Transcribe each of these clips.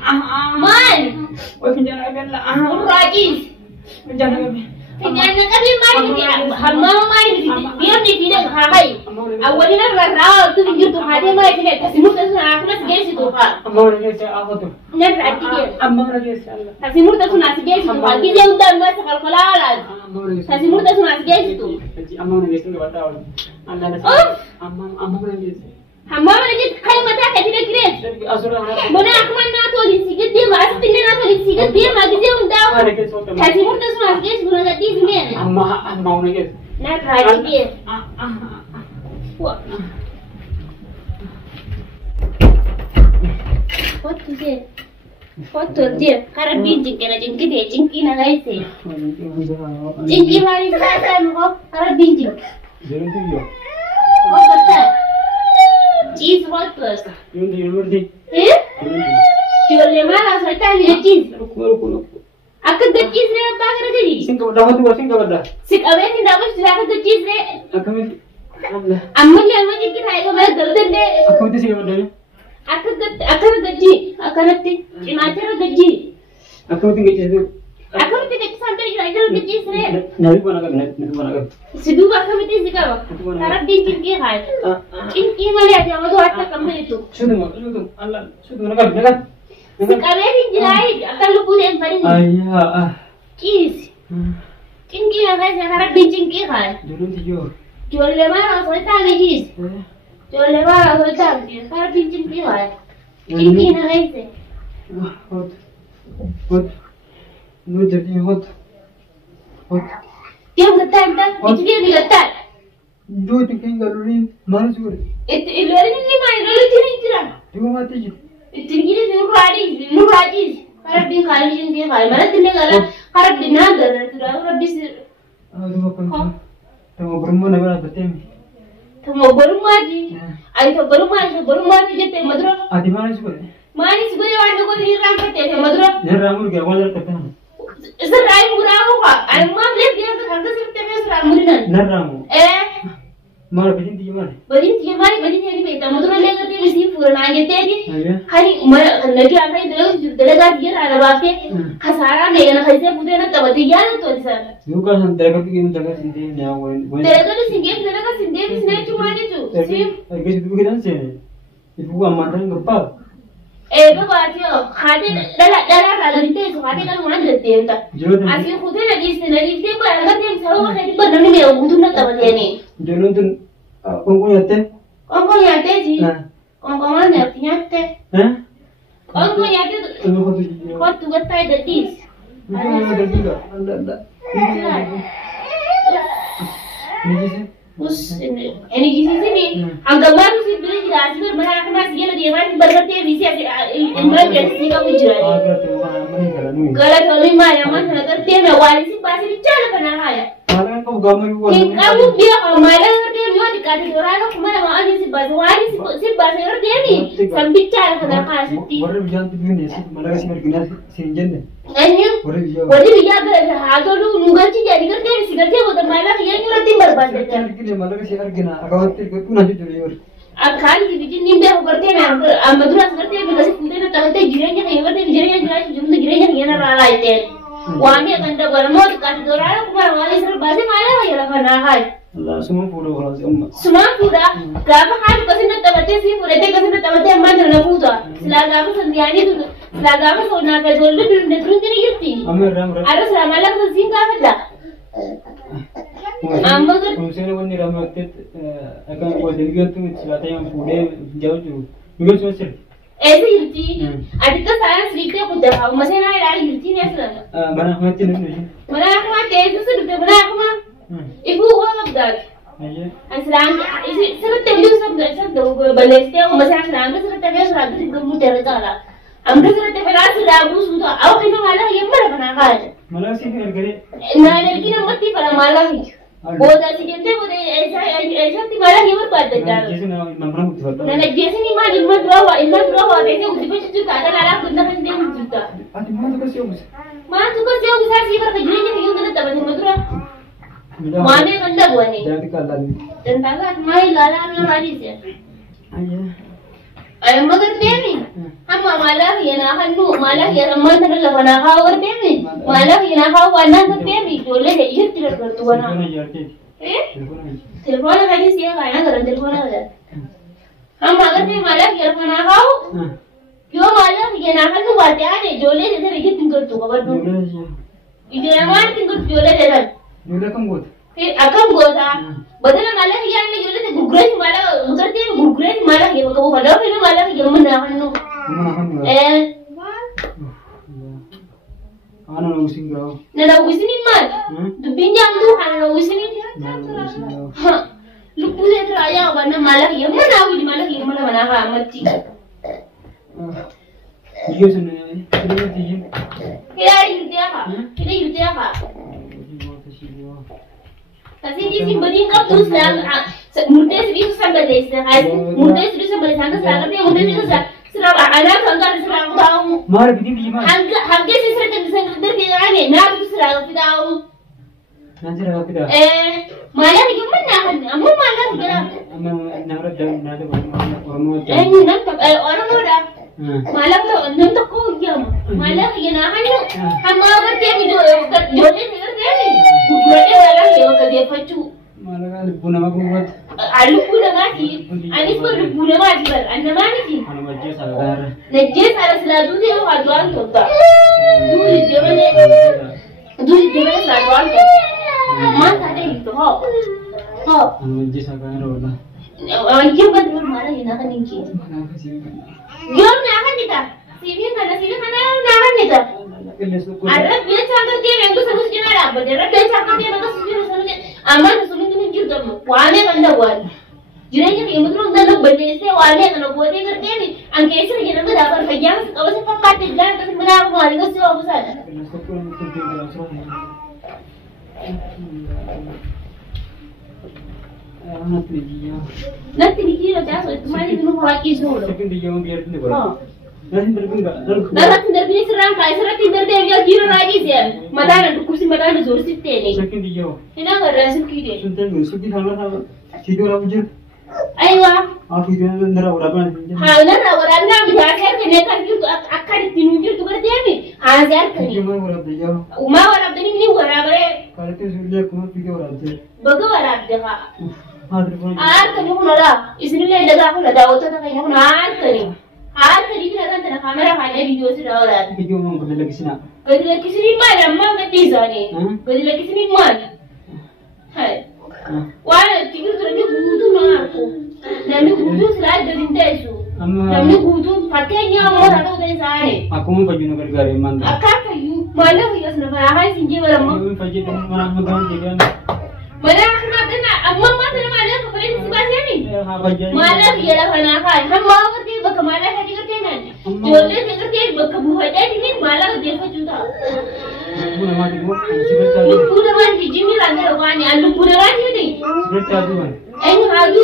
Man. Wah pinjam agak lah. Rajis. Pinjam agak. Pinjam agak ni man ni hamma man biar ni tidak hai. Awalnya rara tu pinjam tu hade mai tidak tasimur tu nak nak gesi tu ha. Amma lagi saya apa tu? Nak rati dia. Amma lagi saya Allah. Tasimur tu nak gesi tu ha. Kita udah mas kalkulalan. Tasimur tu nak gesi tu. Amma lagi saya nggak tahu. Allah dah. Amma lagi. Hamma lagi kaya mata kaya tidak kira. Asura. Mana aku mana tu di sikit dia mas tinggal nak di sikit dia magi dia undang. Tasimur tu nak gesi bukan jadi sini. Amma lagi. Nak rati dia. Wah. Foto dia. Karena bintik kena jengki dia jengki nak aise. Jengki mari saya mau karena bintik. Jangan tu yo. Oh betul. Cheese foto. Yun. Jual lemah saya tak lihat cheese. Ruko. Aku dah cheese ni apa kerja ni? Singkap dah. Sik awak ni dah bos aku dah cheese ni. Allah. Amma ni amma jengki saya kau malah dal dal. Aku tu sih ada. Aku gaji. Aku nanti macam gaji. Aku tinggal itu. Aku nanti gaji sampai jadi gaji sere. Nabi mana kan? Sidu aku nanti sekarang. Karena dia jengki hai. Jengki malah dia mau ada kamu itu. Sudah Allah. Sudah mana kan? Sekarang ni jelai. Akan lupa yang paling. Ayah. Cheese. Jengki yang saya karena dia jengki hai. Jangan tidur. Jual lemah saya tak gaji. Jual lemah saya tak gaji. Karena dia jengki hai. Jengki nak aise. Hot. Nu jadi hot. Dia getar. Itu dia getar. Jo itu kayak galuri mana sih? Itu luar ni mana lalu cerah. Dia mati je. Itu gini nu rajis. Karena dia kali jengki hai. Mana tu ni kalau karena dia nak dah tu dah orang bis. Aduh apa? Tahu berumur nak berapa? Tamo berumah je. Ayo berumah je jadi madura. Adi mana sih? Mana sih boleh orang tu ni ramai jadi madura. Dia ramur ke awal terkata. Serai murah apa? Ayo mam lihat dia tu harga seperti serai murinan. Naramu. Malah begini dia mana? Begini ni beta madura lega dia mesti pura nanya tadi. Ayah. Hari lagi apa itu delegasi dia ada bape. Kasara ni yang kerja punya nak tahu dia tu sana. Juga sampai dekat itu jaga sendiri ni awal. Delegasi sendiri sendiri cuma itu. Sim. Agak itu bukan sih. Itu gua mantan berapa? Bapak tu, kade dalam kalau itu kade kan mana jadi entah. Asyik khusus lagi itu pun agak yang selalu kade pun nanti dia butuh nak tahu dia ni. Jalan tu, kongkong yate? Kongkong yate sih. Kongkong mana yate? Kongkong yate. Kau tu kata ada dis. Ada juga. Ada. Ini sih. Us ini gisi ni. Angkat baru sih beli jelas. Sekarang mana aku masih dia lagi mana berarti visi emergency ka bujrai. Kalau tu mana mana kerja ni wali sih pasti bicara kena haya. Malah kau gambar buat. Kamu dia malah kerja dia dikasih orang aku mana mau aja sih bahasa wali sih bahasa kerja ni. Sambil bicara kena haya sih. Baru bijan tu ni sih malah kasih berguna sinjen ni. Anjing. Baru bijan berhadu lu nugas sih jadi kerja sih kerja buat malah dia nyurat timbar banget. Ini malah kasih berguna. Agak tu pun nanti jujur. Akan dibikin nimba kerja ni. Madura kerja ni kasih punya na tahu tu girenya ni kerja girenya jelas jumlah girenya ni na rala itu. Wami akan dah bermod kasih dorang aku malah wali ser bahasa malah ya lah kena hai. Allah semua pura kalau semua. Semua pura. Gapa hari kasih na tahu tu sih pura tu kasih na tahu tu emang jangan pura. Selaga apa sendiri tu. Selaga apa soalnya kalau dulu dulu terus ni gitu. Ram. Ada selama lah tu sih kah ada. Amber. Misalnya orang ni ramai tu, akan buat dirikan tu selata yang pura jauh tu. Mungkin sosial. ऐसे हिलती आधी तो सारा स्लीप पे कुछ दबाव मसे ना यार हिलती नहीं ऐसा mana aku mati ni mana aku mati itu sudah mana aku mah ibu gua magdag aslan isi sebab telu sebab do baleste aku masa aslan sebab telu sebab itu kamu terkala ambil sebab telu sudah aku sudah aku kena malah yang mana pernah kan malah sih kerja nah lagi nak mati pada malah बहुत अच्छी कहते वो ऐसा तुम्हारा ही बात है जैसे ना नंबर मुझे बता ना जैसे नहीं मान इल्मत रहा ऐसे उसी पे जो काटा लाला कुंदा में दे जुटा अरे मां तो कैसे होगा उसे सी पर कजरी ने क्यों करता बने मधुरा माने गंदा बुआने जल्दी कर ला जनता का माई लाला में वाली से आया أنا ما قلت يعني هم ما لا هنا هنو ما لا هنا ما ترى لا بنا خاور يعني ما لا هنا خاور أنا ترى جولة يجي ترى توانا إيه تلفون هذه سيا كأنا كرن تلفون هذا هم ما قلت ما لا هنا بنا خاور يوم ما لا هنا هنو باتي أنا جولة جالس يجي تنقل توا بدو إذا ما تنقل جولة جالس جولة كم بود أكم गोदा बदल माला है यार नहीं जोले तो गुगरेट माला उधरते हैं गुगरेट माला है वो कबो फलो फिर माला है जमन ना हन्नो आना ना उसी का ना उसी नहीं मार तो बिंजाम तो आना उसी नहीं हाँ लुप्पू से तो आया वरना माला है यमन ना हुई माला है यमन बना हाँ मच्छी ये सुनने ये यार युद्ध या Tapi di sini berdiri kau terus dalam muda sedih sampai desa, muda sedih sampai desa, sekarang dia muda sedih serap anak angkat serap tahu. Mar bidi bidi mar. Angkat seserap seserap terkira ni, nak tu serap tahu. Nanti serap kita. Malah ni mana kan? Amu malah kita. Amu nak dah nak orang muda. Nak orang muda. Malah kalau nanti kau jam, malah dia nak hanya, hamba bertiap itu jodoh ni kerja ni. Bukannya malah dia kerja pacu. Malah kan puna maku buat. Alu puna mati, anis pun puna mati ber. Anda mana sih? Anu macam sahaja. Najis salah selalu dia waduan tuh. Dulu dia mana? Dulu dia mana waduan tuh? Mana ada itu? Ho. Anu macam sahaja orang. Anjir betul malah ini nak ninki. Jom nak kita. Sini kana nak kita. Ada dia cakap dia yang tu selalu cakap apa? Dia cakap dia bagus selalu. Aman selalu tu ninki tu. Wane kanda wan. Jadi yang betul betul benda se wane kanda buat dia kerja ni. Angke esok dia nak dapat kerja. Kalau saya pakai tiga, tapi mana aku mari ke siapa apa saja. Nanti dikira jasa itu mana itu nak lagi semua. Second dia orang biar tu berapa. Nanti terbingga. Nanti terbingga serang kai serang tidur dia biar kira lagi sih. Madana tu kursi madana zor sih ni. Second dia. Ina kerja sendiri. Sudah sudah sama sama. Tidur apa je? Aywa. Aku tidur nara orang. Ha nara orang nak biar kerja ni kan tu akar tinujur tu kerja ni. Ajar kini. Cuma orang dia. Uma orang tu ni orang ber. Kalau tu sudah kumar pergi orang dia. Bagai orang dia. Aar kani hunala isnile daga huna dawto ta kani huna aar kani kina kan tana kamera kani video se dawra video mo badala kisina mal amma gati zani badala kisini mal hai wala tigir turani gudu na ko nami gudu slide gadinta isu nami gudu pakenya mo rado dai sare aku mo bajuna gargare manda akaka yu mala yasna ba hai sinje wala mo faje mana magan digan mana kana amma ma tana mala ka fare si ba ni mala ya la kana kai hamma wati baka mala ka diga tena jolle diga te baka buhada ni mala ka defa juda puna ma digo sibeta puna ma di jimi ranga wani andu puna ma ni sibeta duan ai hadu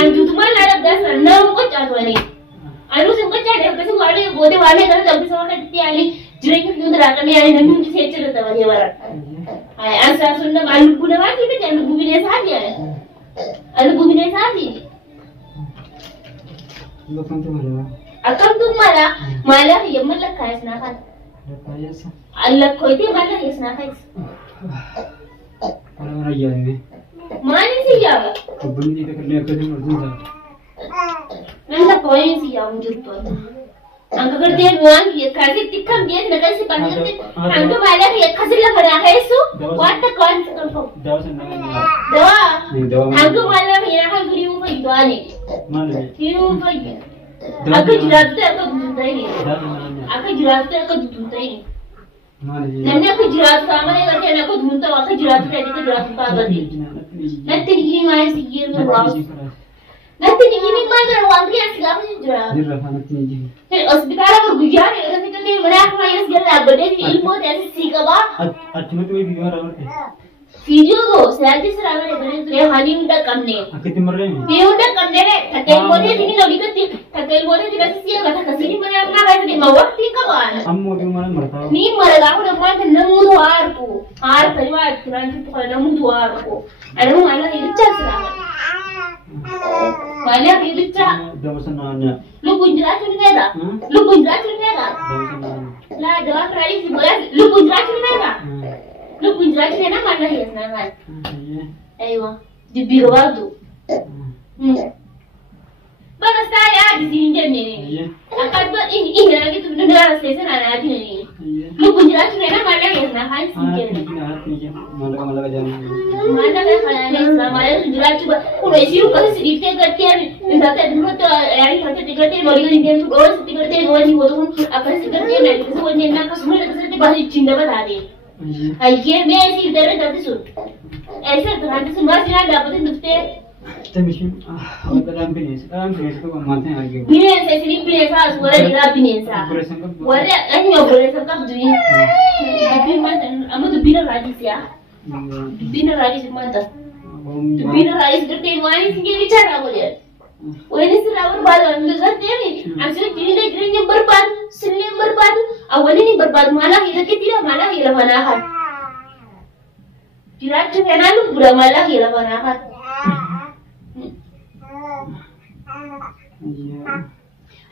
andu tuma la da dasa na ko cha to ni anu se ko cha de ka se wale gode wale ka da bi sama ka ti ali jire ki ndu ra ka ni ani ndu se chela ta wani wara ai asa sunna andu puna ma ki te andu bubine sa dia andu bubine sa di Bukan tu mana? Akan tu malah yang malah kaya senakan. Kaya sah. Allah kau itu malah yang senakan. Orang raya ni. Mana sih ya? Kebun ni tak kena kerja macam tu. Nanti kau yang sih yang jumpa. Angka kerja buang dia kasih tikam dia nak kasih panjang tu. Angka malah yang kasih lah pada hari itu. Wata kau tu. Dawa senang. Dawa. Dawa. Angka malah yang akan beri umpa itu ani. Mana? Beri umpa itu. Aku jelas tu aku tuntut ini. Aku jelas tu aku tuntut ini. Mana? Nanti aku jelas sama ni kerja aku tuntut aku jelas tu jadi aku jelas tu apa ni. Nanti ni mana sih dia beruang. Nanti ni mana beruang dia segala macam jelas. Jelas nanti ni. Hospital aku gujar ni nanti kan dia mana aku yang segala benda ni ilmu dia sih kaba. Cuma tu video orang tu. Video tu saya tu serana ni benda tu yang hari muda kamne. Aku timur ni. Dia muda kamne ni. Takel boleh ni lagi tu takel boleh ni kasi siapa kata kasi ni mana apa kata ni mawak tiga kawan. Ammu tu mana merta. Ni mana aku nak mana namu tuar ku. Har periwar turan tu kalau namu tuar ku. Ada mana ini cakap serana. Banyak itu cak. Dapat senangnya. Lu pun jelasin nggak? Lu pun jelasin nggak? Dapat senang. Lah, doang kali sebelas. Lu pun jelasin nggak? Lu pun jelasin mana ya senangan? Iya. Ayo, di biro waktu. Bana saya di sini jadi nih. Iya. Akan buat ini lagi tuh benar saya sana lagi nih. Iya. Lu pun jelasin mana ya senangan sih jadi. Malah jangan. Mana kan kayaknya selama itu jelas coba. Udah isi lu kasih sedikit gantian. Minta dulu tuh yang kita tiga tiga mau dia tuh gol tiga tiga gol nih waktu apa sih gantian lagi semuanya nak semua itu seperti bahasa Cina berarti. Aja Messi dari tadi sur. Tuh nanti semua sih dapetin tuh Tapi sih dalam bisnis itu mantan lagi. Bisnis saya sini bisnis saya suara di dalam bisnis saya. Wadah, ini nggak boleh sangkap duit. Tapi mantan, amu tuh bina lagi sih ya. Bina lagi sih mantan. Bina lagi seperti mana sih dia bicara aku dia. Ini selalu berbadan, enggak ni. Asal jadi berbadan, selim berbadan. Awal ini berbadan malah kita tidak malah hilang manahan. Tidak cuma lu budak malah hilang manahan.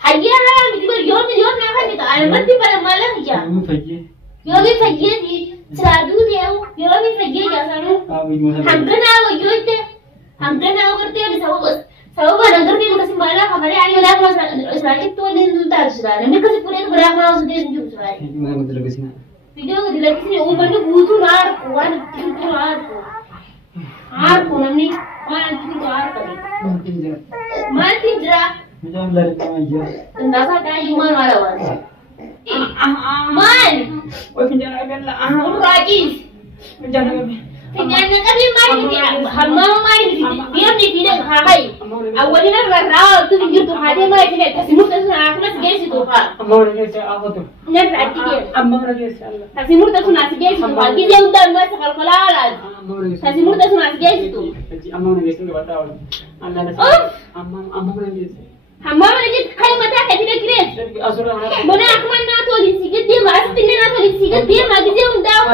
Hagia lah, tiba yon nak kan kita. Alamat di pada malah ya. Yon fajian di seradu dia. Yon fajian ya sana. Hamdan aku yote. Hamdan aku kerja di sawah pada kerja di kasih malah. Kemarin ayo dah mas selagi tu ni tu tak sudah. Mereka kasih punya berapa mau sudah tunjuk sudah. Video di lagi sini umur ni butuh lar, kuat butuh lar. Arko namni mana butuh arko ni. Mati jera. Macam lari aja. Tentang saya human walawan. Man. Wah pinjam akan lah. Rajis. Pinjam akan. Pinjam kami main dia. Hamma main dia tidak kahai. Awalnya rara tu pinjam tu hade main tidak. Kasih murta sana aku nak gaya situ pak. Amma lagi saya apa tu? Nak rati dia. Amma lagi saya Allah. Kasih murta sana gaya situ pak. Kita udah mas kalkulalan. Kasih murta sana gaya situ. Amma lagi saya nggak tahu. Allah nasi. Amma lagi. Hamma lagi kai mata kai tidak kira. Asura. Mana aku mana tu lisikat dia masih tinggal tu lisikat dia magi dia undang.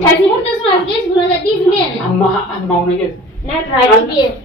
Kasih murta sana gaya situ nak di sini. Amma lagi. Nak rati dia.